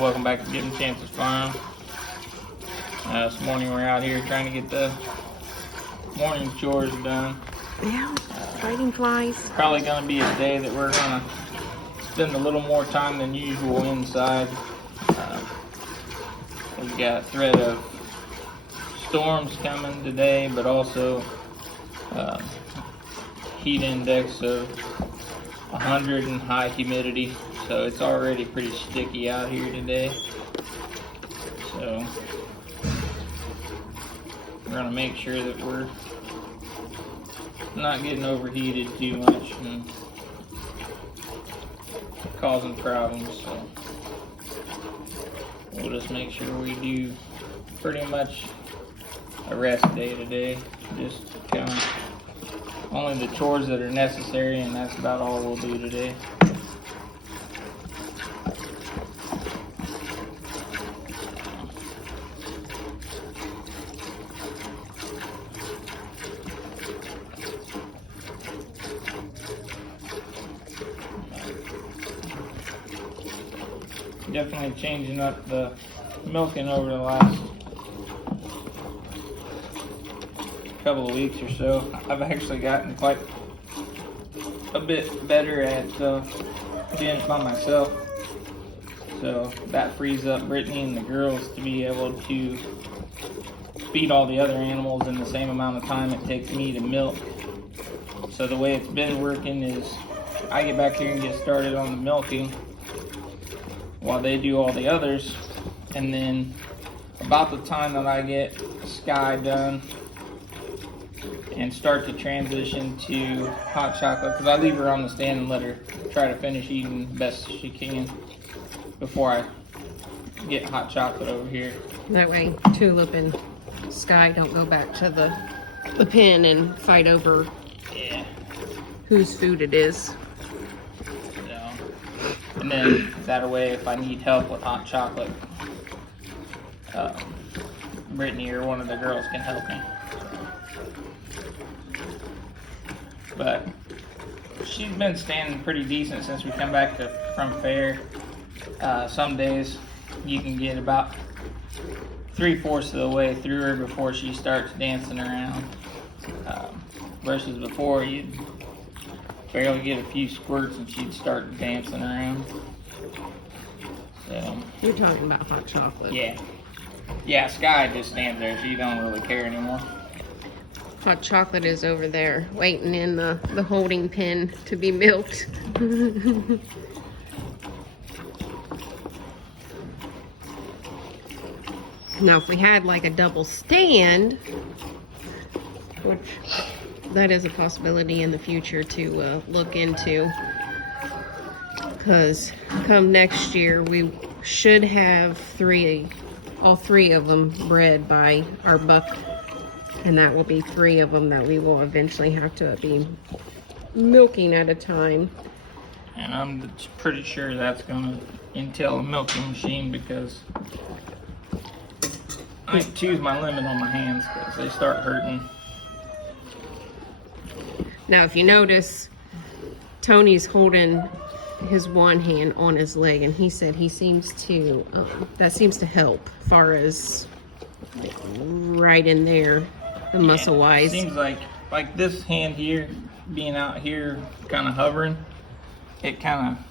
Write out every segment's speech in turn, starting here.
and welcome back to Giving Chances Farm. This morning we're out here trying to get the morning chores done. Yeah, fighting flies. Probably going to be a day that we're going to spend a little more time than usual inside. We've got threat of storms coming today, but also heat index of 100 and high humidity. So it's already pretty sticky out here today. So we're going to make sure that we're not getting overheated too much and causing problems. So we'll just make sure we do pretty much a rest day today. Just kind of only the chores that are necessary, and that's about all we'll do today. Definitely changing up the milking over the last couple of weeks or so. I've actually gotten quite a bit better at doing it by myself. So that frees up Brittany and the girls to be able to feed all the other animals in the same amount of time it takes me to milk. So the way it's been working is I get back here and get started on the milking while they do all the others, and then about the time that I get Sky done and start to transition to hot chocolate, because I leave her on the stand and let her try to finish eating the best she can before I get hot chocolate over here. That way Tulip and Sky don't go back to the pen and fight over whose food it is. And then that way, if I need help with hot chocolate, Brittany or one of the girls can help me. But she's been standing pretty decent since we come back from fair. Some days you can get about 3/4 of the way through her before she starts dancing around. Versus before, you'd barely get a few squirts and she'd start dancing around. So You're talking about hot chocolate. Yeah, Sky just stands there. She don't really care anymore. Hot chocolate is over there waiting in the holding pen to be milked. Now if we had like a double stand, which that is a possibility in the future to look into, because come next year we should have all three of them bred by our buck, and that will be 3 of them that we will eventually have to be milking at a time. And I'm pretty sure that's going to entail a milking machine, because I choose my limit on my hands because they start hurting. Now, if you notice, Tony's holding his one hand on his leg, and he said he seems to, that seems to help, far as right in there, the muscle-wise. Seems like this hand here, being out here kind of hovering, it kind of,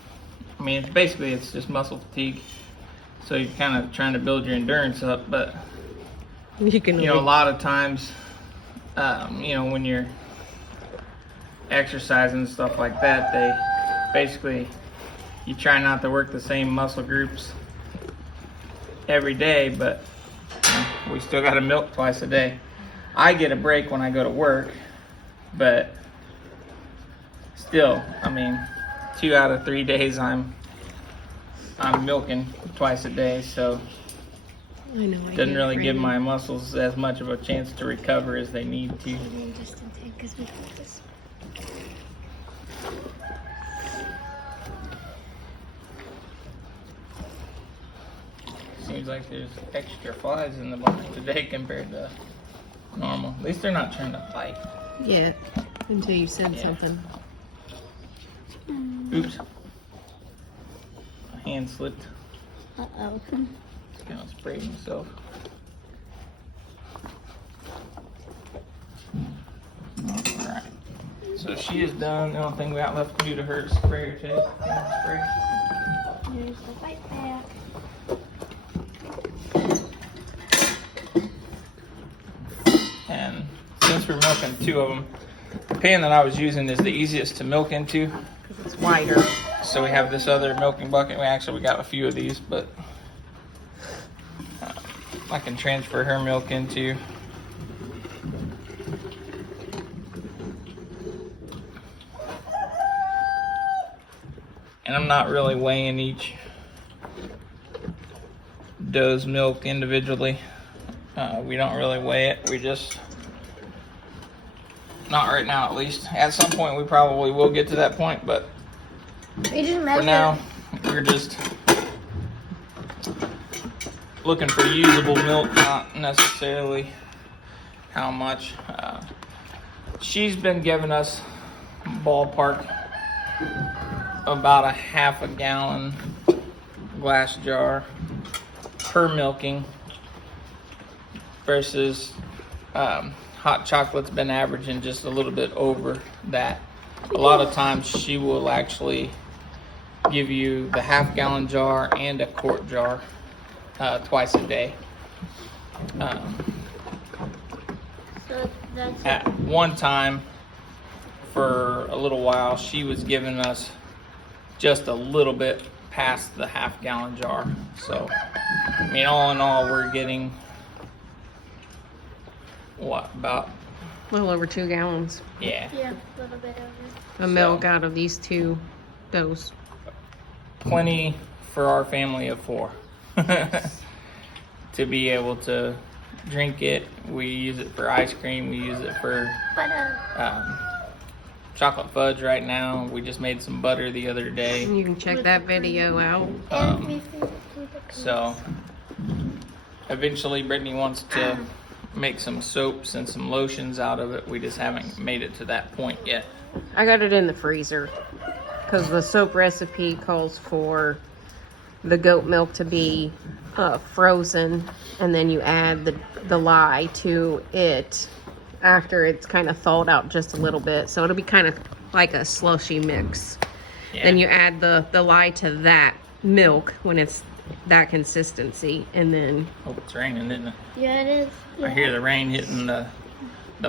I mean, it's just muscle fatigue. So you're kind of trying to build your endurance up, but, a lot of times, when you're exercising and stuff like that, you try not to work the same muscle groups every day, but we still got to milk twice a day. I get a break when I go to work, but still, 2 out of 3 days I'm milking twice a day, so I know, it doesn't really give my muscles as much of a chance to recover as they need to. Seems like there's extra flies in the barn today compared to normal. At least they're not trying to fight. Yeah, until you said something. Oops. My hand slipped. Uh-oh. It's gonna spray himself. Alright. So she is done. The only thing we got left to do to her is spray her tail. Spray. Here's the white back. And since we're milking 2 of them, the pan that I was using is the easiest to milk into. It's wider. So we have this other milking bucket. We got a few of these, but I can transfer her milk into. And I'm not really weighing each doe's milk individually. We don't really weigh it. We just, not right now at least. At some point we probably will get to that point, but We just measure. for now we're just looking for usable milk, not necessarily how much. She's been giving us ballpark about a half a gallon glass jar per milking versus hot chocolate's been averaging just a little bit over that. A lot of times she will actually give you the half gallon jar and a quart jar twice a day. So that's At one time, for a little while, she was giving us just a little bit past the half gallon jar. So, I mean, all in all, we're getting what, about, A little over 2 gallons yeah, yeah, a little bit over. of milk out of these 2 does. plenty for our family of 4 to be able to drink it. We use it for ice cream. We use it for But chocolate fudge right now. We just made some butter the other day. You can check that video out. and we feed it to the So eventually Brittany wants to make some soaps and some lotions out of it. We just haven't made it to that point yet. I got it in the freezer because the soap recipe calls for the goat milk to be frozen, and then you add the lye to it after it's kind of thawed out just a little bit. So it'll be kind of like a slushy mix. Yeah. Then you add the lye to that milk when it's that consistency, and then Hope it's raining, isn't it? Yeah, it is. I hear the rain hitting the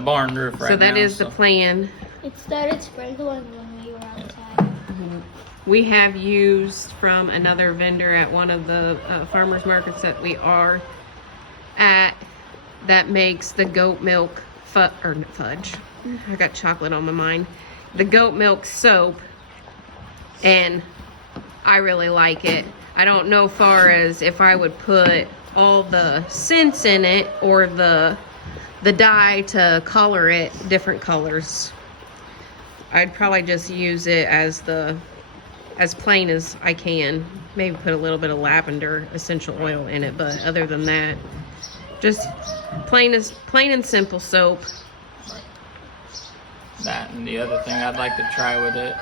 barn roof right now. so that is the plan. It started sprinkling when we were outside. We have used from another vendor at one of the farmers markets that we are at that makes the goat milk fudge. I got chocolate on my mind. The goat milk soap, and I really like it. I don't know far as if I would put all the scents in it or the dye to color it different colors. I'd probably just use it as plain as I can. Maybe put a little bit of lavender essential oil in it, but other than that, just plain and simple soap. That and the other thing I'd like to try with it,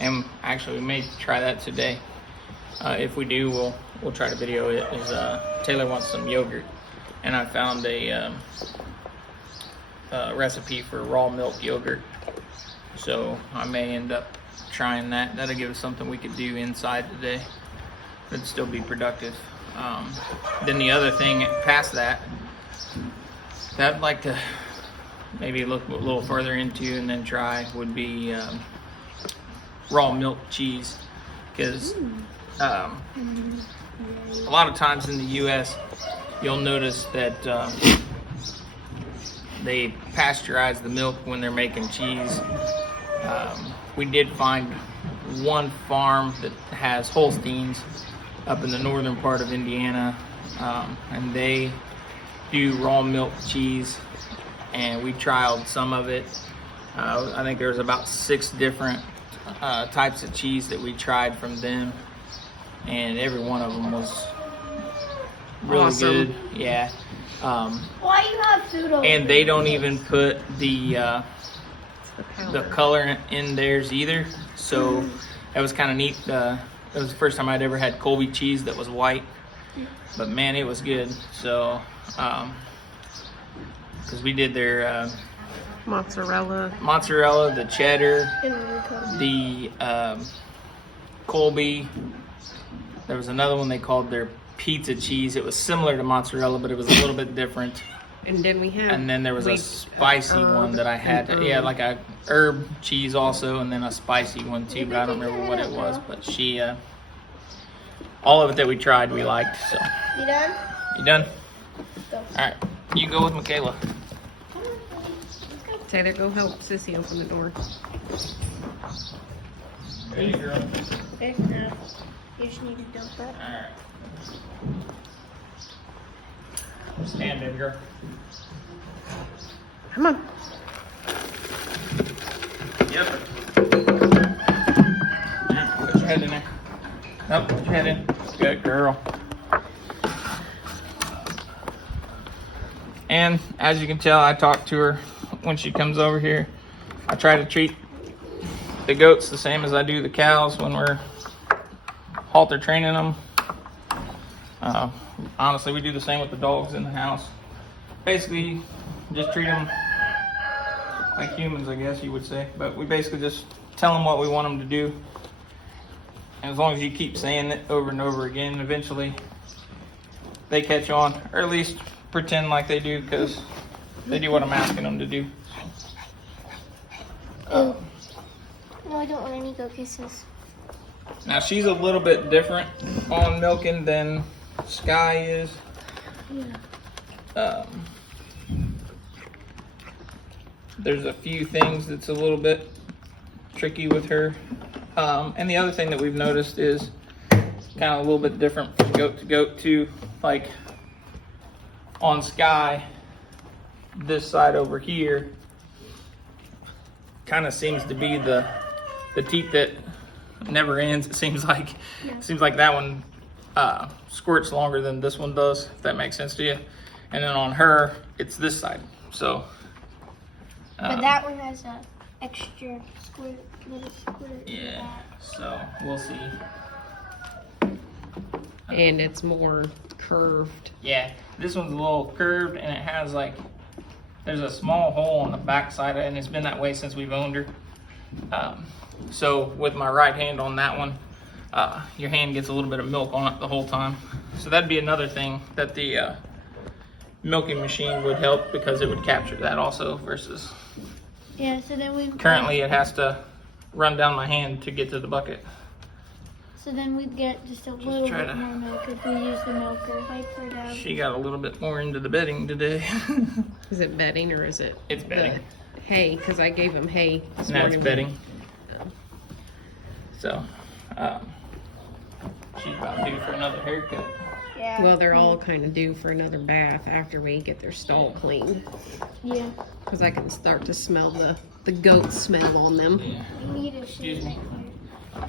and actually we may try that today. If we do, we'll try to video it. Is Taylor wants some yogurt, and I found a recipe for raw milk yogurt. So I may end up trying that. That'll give us something we could do inside today. It'd still be productive. Then the other thing past that I'd like to maybe look a little further into and then try would be raw milk cheese, because a lot of times in the U.S. you'll notice that they pasteurize the milk when they're making cheese. We did find one farm that has Holsteins up in the northern part of Indiana, and they do raw milk cheese, and we trialed some of it. I think there's about 6 different types of cheese that we tried from them, and every one of them was really Awesome. good. Yeah. Why you have food over And they don't even put the powder. color in theirs either. So that was kind of neat. It was the first time I'd ever had Colby cheese that was white, but man, it was good. So, because we did their Mozzarella. the cheddar, And the Colby. There was another one they called their pizza cheese. It was similar to mozzarella, but it was a little bit different. And then we have. And then there was a spicy one that I had. Yeah, like a herb cheese also, and then a spicy one too. But I don't remember what it was. But she, all of it that we tried, we liked. So You done? you done? Go. All right, you go with Michaela. Taylor, go help Sissy open the door. Ready, girl? Big enough. You just need to dump it. All right. Stand, baby girl. Come on. Yep. Put your head in there. Nope, put your head in. Good girl. And as you can tell, I talk to her when she comes over here. I try to treat the goats the same as I do the cows when we're halter training them. Honestly, we do the same with the dogs in the house. Basically, just treat them like humans, I guess you would say. But we basically just tell them what we want them to do. And as long as you keep saying it over and over again, eventually they catch on, or at least pretend like they do, because they do what I'm asking them to do. No, I don't want any goat kisses. Now she's a little bit different on milking than Sky is. Yeah. There's a few things that's a little bit tricky with her. And the other thing that we've noticed is kind of a little bit different from goat to goat too. Like on Sky, this side over here kind of seems to be the teat that never ends. It seems like that one squirts longer than this one does, if that makes sense to you. And then on her, it's this side. So But that one has a extra little squirt. yeah, so we'll see. And it's more curved. Yeah, this one's a little curved, and it has like, there's a small hole on the back side, and it's been that way since we've owned her. So with my right hand on that one, your hand gets a little bit of milk on it the whole time. So that'd be another thing that the milking machine would help, because it would capture that also, versus Yeah, so then we currently it has to run down my hand to get to the bucket. So then we'd get just a little try bit to- more milk if we use the milker. Wipe her down. She got a little bit more into the bedding today. Is it bedding or is it? It's bedding. the hay? Because I gave him hay this Now it's morning. bedding. So, she's about due for another haircut. Yeah. Well, they're all kind of due for another bath after we get their stall cleaned. Yeah. Because I can start to smell the goat smell on them. Yeah. We need to Excuse shave me. her.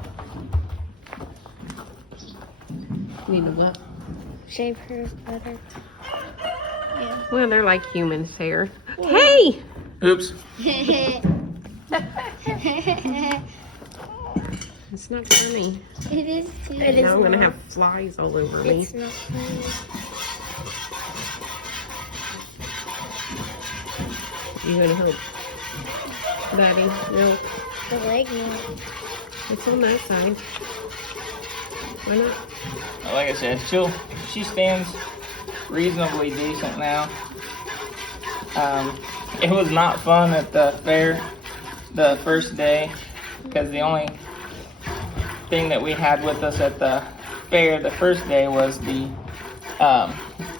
Need to what? Shave hers better. Yeah. Well, they're like humans' hair. Hey! Oops. It's not funny. It is too. Now I'm going to have flies all over me. It's not funny. You going to help Daddy milk? The leg milk. It's on that side. Why not? Like I said, she stands reasonably decent now. It was not fun at the fair the first day, because the only thing that we had with us at the fair the first day was the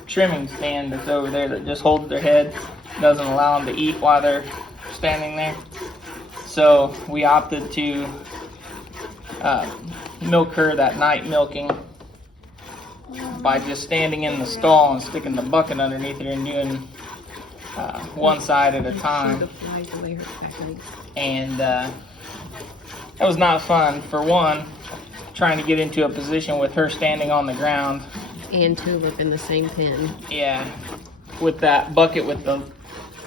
trimming stand that's over there that just holds their head, doesn't allow them to eat while they're standing there. So we opted to milk her that night milking by just standing in the stall and sticking the bucket underneath her and doing one side at a time. The flies away her back legs. And that was not fun. For one, trying to get into a position with her standing on the ground. And Tulip in the same pen. Yeah, with that bucket with the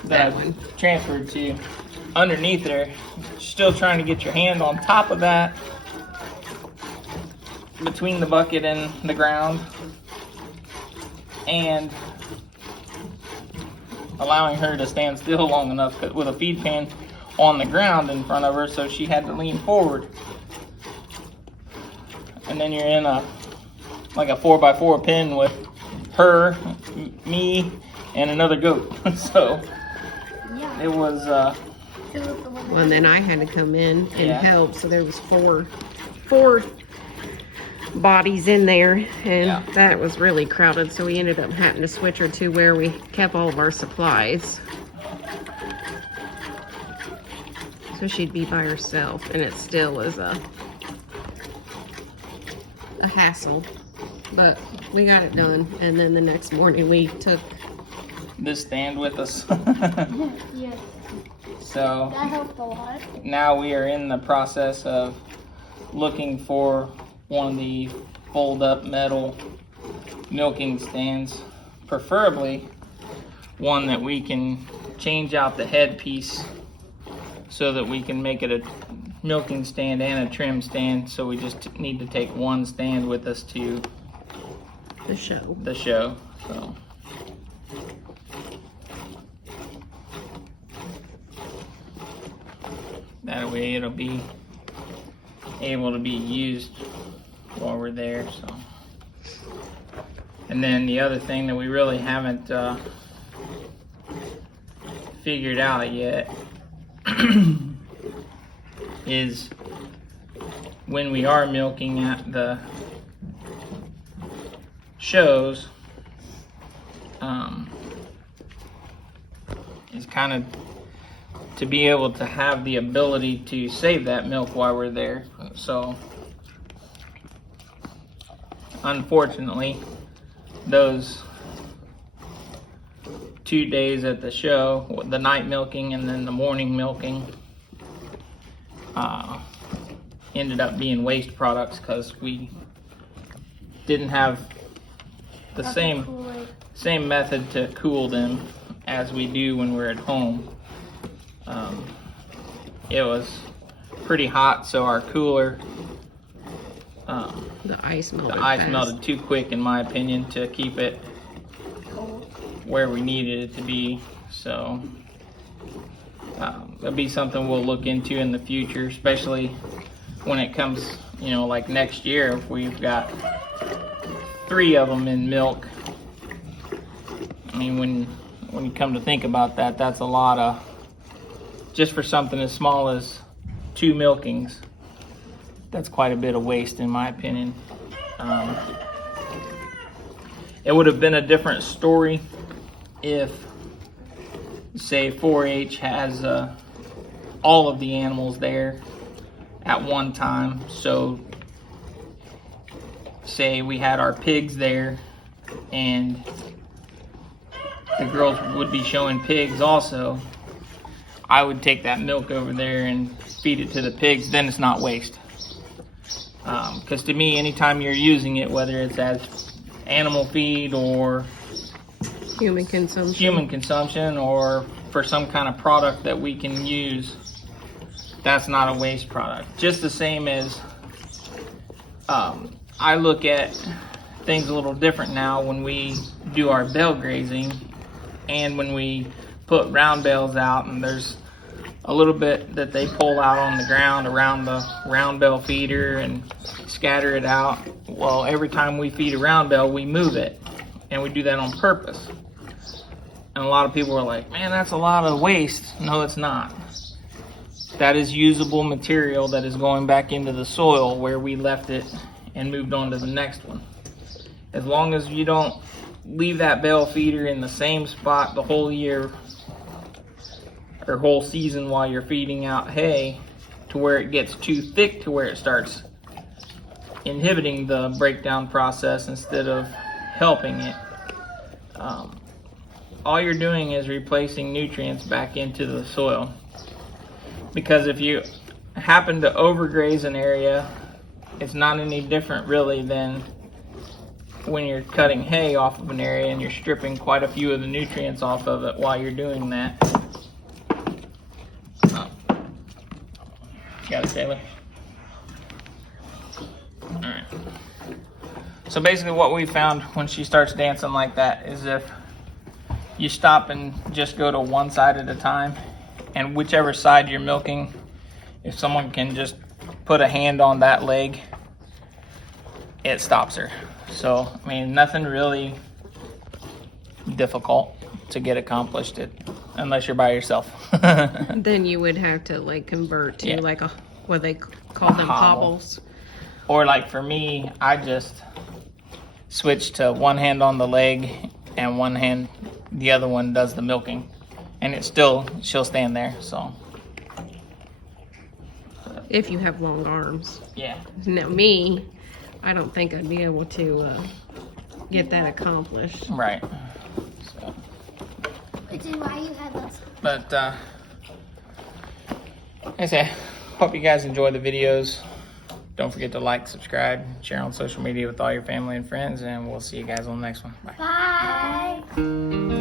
that That one. transferred to underneath her. Still trying to get your hand on top of that. between the bucket and the ground, and allowing her to stand still long enough with a feed pan on the ground in front of her, so she had to lean forward. And then you're in like a 4x4 pen with her, me, and another goat. So Yeah. it was Well, and then I had to come in and Yeah. help, so there was four bodies in there, and Yeah. that was really crowded, so we ended up having to switch her to where we kept all of our supplies. So she'd be by herself, and it still is a hassle, but we got it done. And then the next morning we took this stand with us. Yes. So That helped a lot. now we are in the process of looking for one of the fold-up metal milking stands, preferably one that we can change out the headpiece so that we can make it a milking stand and a trim stand. So we just need to take one stand with us to the show. the show. So that way it'll be able to be used while we're there. So, and then the other thing that we really haven't figured out yet is when we are milking at the shows, is kind of to be able to have the ability to save that milk while we're there. So unfortunately, those 2 days at the show, the night milking and then the morning milking, ended up being waste products because we didn't have the same method to cool them as we do when we're at home. It was pretty hot, so our cooler, The ice melted. the ice fast. melted too quick, in my opinion, to keep it where we needed it to be. So that'll be something we'll look into in the future, especially when it comes, you know, like next year, if we've got 3 of them in milk. I mean, when you come to think about that, that's a lot of, just for something as small as 2 milkings, that's quite a bit of waste, in my opinion. It would have been a different story if, say, 4-H has all of the animals there at one time. So say we had our pigs there and the girls would be showing pigs also, I would take that milk over there and feed it to the pigs. Then it's not waste. Because to me, anytime you're using it, whether it's as animal feed or Human consumption or for some kind of product that we can use, that's not a waste product. Just the same as I look at things a little different now when we do our bale grazing and when we put round bales out, and there's a little bit that they pull out on the ground around the round bale feeder and scatter it out. Well, every time we feed a round bale, we move it, and we do that on purpose. And a lot of people are like, man, that's a lot of waste. No, it's not. That is usable material that is going back into the soil where we left it and moved on to the next one. As long as you don't leave that bale feeder in the same spot the whole year or whole season while you're feeding out hay to where it gets too thick to where it starts inhibiting the breakdown process instead of helping it. All you're doing is replacing nutrients back into the soil. Because if you happen to overgraze an area, it's not any different really than when you're cutting hay off of an area and you're stripping quite a few of the nutrients off of it while you're doing that. Got it, Taylor? Alright. So basically what we found when she starts dancing like that is if you stop and just go to one side at a time, and whichever side you're milking, if someone can just put a hand on that leg, it stops her. So, I mean, nothing really difficult to get accomplished unless you're by yourself. Then you would have to like convert to Yeah. like a, what they call them, hobble. hobbles. Or like for me, I just switch to one hand on the leg and one hand, the other one does the milking. And she'll stand there, so. If you have long arms. Yeah. Now me, I don't think I'd be able to get that accomplished. Right. So, Which is why you had less. but, like I say, hope you guys enjoy the videos. Don't forget to like, subscribe, share on social media with all your family and friends, and we'll see you guys on the next one. Bye. Bye.